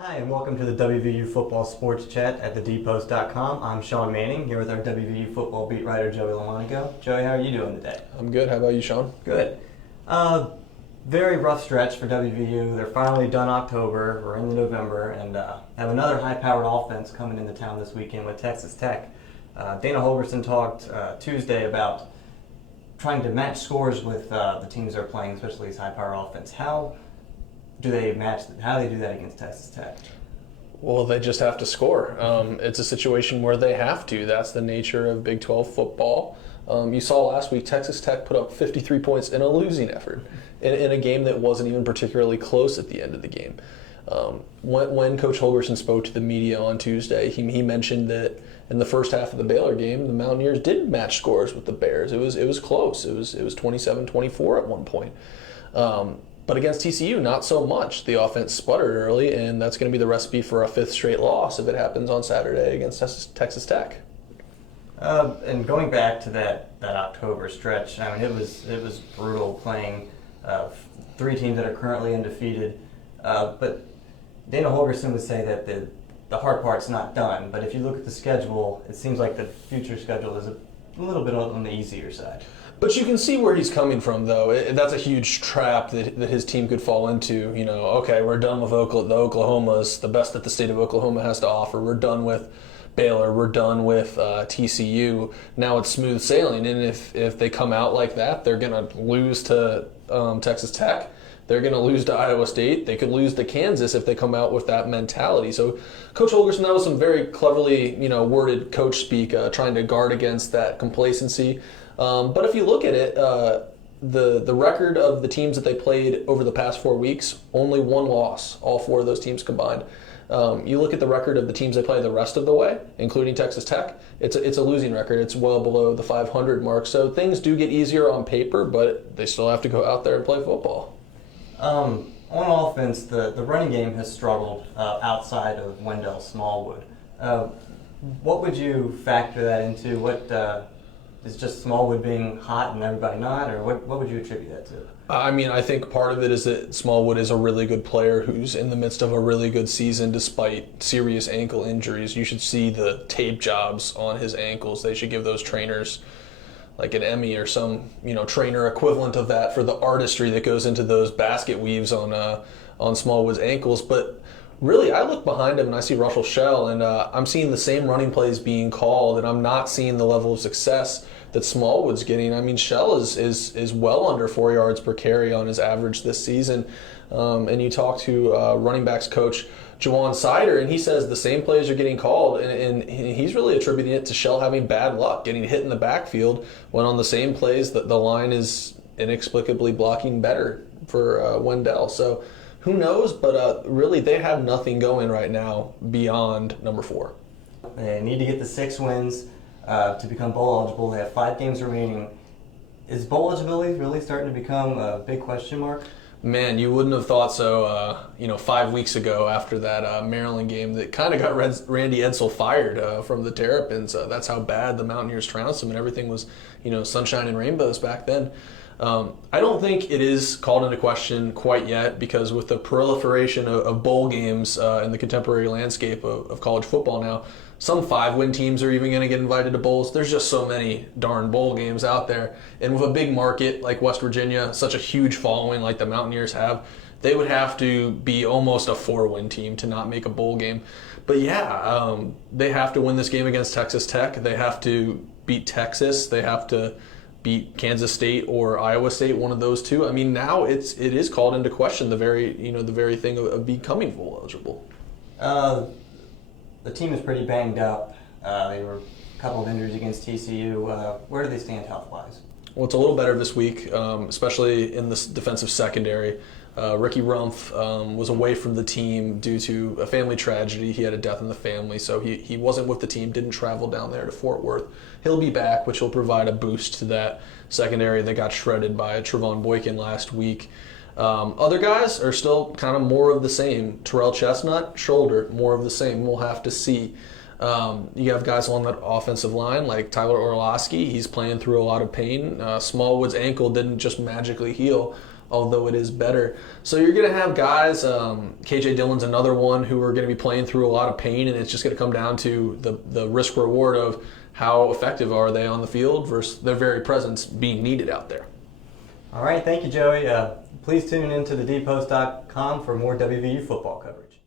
Hi, and welcome to the WVU Football Sports Chat at thedpost.com. I'm Sean Manning, here with our WVU football beat writer, Joey Lamonico. Joey, how are you doing today? I'm good. How about you, Sean? Good. Very rough stretch for WVU. They're finally done October. We're into November, and have another high-powered offense coming into town this weekend with Texas Tech. Dana Holgorsen talked Tuesday about trying to match scores with the teams they're playing, especially these high-powered offense. How do they do that against Texas Tech? Well, they just have to score. It's a situation where they have to. That's the nature of Big 12 football. You saw last week Texas Tech put up 53 points in a losing effort in a game that wasn't even particularly close at the end of the game. When Coach Holgorsen spoke to the media on Tuesday, he mentioned that in the first half of the Baylor game, the Mountaineers did match scores with the Bears. It was close. It was 27-24 at one point. But against TCU, not so much. The offense sputtered early, and that's going to be the recipe for a fifth straight loss if it happens on Saturday against Texas Tech. And going back to that October stretch, I mean, it was brutal playing three teams that are currently undefeated. But Dana Holgorsen would say that the hard part's not done. But if you look at the schedule, it seems like the future schedule is a little bit on the easier side. But you can see where he's coming from, though. That's a huge trap that his team could fall into. You know, okay, we're done with the Oklahomas, the best that the state of Oklahoma has to offer. We're done with Baylor. We're done with TCU. Now it's smooth sailing. And if they come out like that, they're going to lose to Texas Tech. They're going to lose to Iowa State. They could lose to Kansas if they come out with that mentality. So Coach Holgorsen, that was some very cleverly worded coach speak, trying to guard against that complacency. But if you look at it, the record of the teams that they played over the past 4 weeks, only one loss, all four of those teams combined. You look at the record of the teams they play the rest of the way, including Texas Tech, it's a losing record. It's well below the 500 mark. So things do get easier on paper, but they still have to go out there and play football. On offense, the running game has struggled outside of Wendell Smallwood. What would you factor that into? What is just Smallwood being hot and everybody not, or what would you attribute that to? I mean, I think part of it is that Smallwood is a really good player who's in the midst of a really good season despite serious ankle injuries. You should see the tape jobs on his ankles. They should give those trainers like an Emmy or some trainer equivalent of that for the artistry that goes into those basket weaves on Smallwood's ankles. But really, I look behind him and I see Russell Shell, and I'm seeing the same running plays being called, and I'm not seeing the level of success that Smallwood's getting. I mean, Shell is well under 4 yards per carry on his average this season. And you talk to running backs coach Jawan Sider, and he says the same plays are getting called, and he's really attributing it to Shell having bad luck, getting hit in the backfield, when on the same plays the line is inexplicably blocking better for Wendell. So who knows, but really they have nothing going right now beyond number 4. They need to get the 6 wins to become bowl eligible. They have 5 games remaining. Is bowl eligibility really starting to become a big question mark? Man, you wouldn't have thought so, 5 weeks ago after that Maryland game that kind of got Randy Edsall fired from the Terrapins. That's how bad the Mountaineers trounced them, and everything was, sunshine and rainbows back then. I don't think it is called into question quite yet, because with the proliferation of bowl games in the contemporary landscape of college football now, some 5-win teams are even going to get invited to bowls. There's just so many darn bowl games out there. And with a big market like West Virginia, such a huge following like the Mountaineers have, they would have to be almost a 4-win team to not make a bowl game. But yeah, they have to win this game against Texas Tech. They have to beat Texas. They have to beat Kansas State or Iowa State, one of those two. I mean, now it is called into question, the very thing of becoming bowl eligible. The team is pretty banged up. They were a couple of injuries against TCU. Where do they stand health-wise? Well, it's a little better this week, especially in this defensive secondary. Ricky Rumpf was away from the team due to a family tragedy. He had a death in the family, so he wasn't with the team, didn't travel down there to Fort Worth. He'll be back, which will provide a boost to that secondary that got shredded by Trevon Boykin last week. Other guys are still kind of more of the same. Terrell Chestnut, shoulder, more of the same. We'll have to see. You have guys on that offensive line like Tyler Orlowski. He's playing through a lot of pain. Smallwood's ankle didn't just magically heal although it is better. So you're going to have guys, KJ Dillon's another one, who are going to be playing through a lot of pain, and it's just going to come down to the risk-reward of how effective are they on the field versus their very presence being needed out there. All right, thank you, Joey. Please tune in to thedpost.com for more WVU football coverage.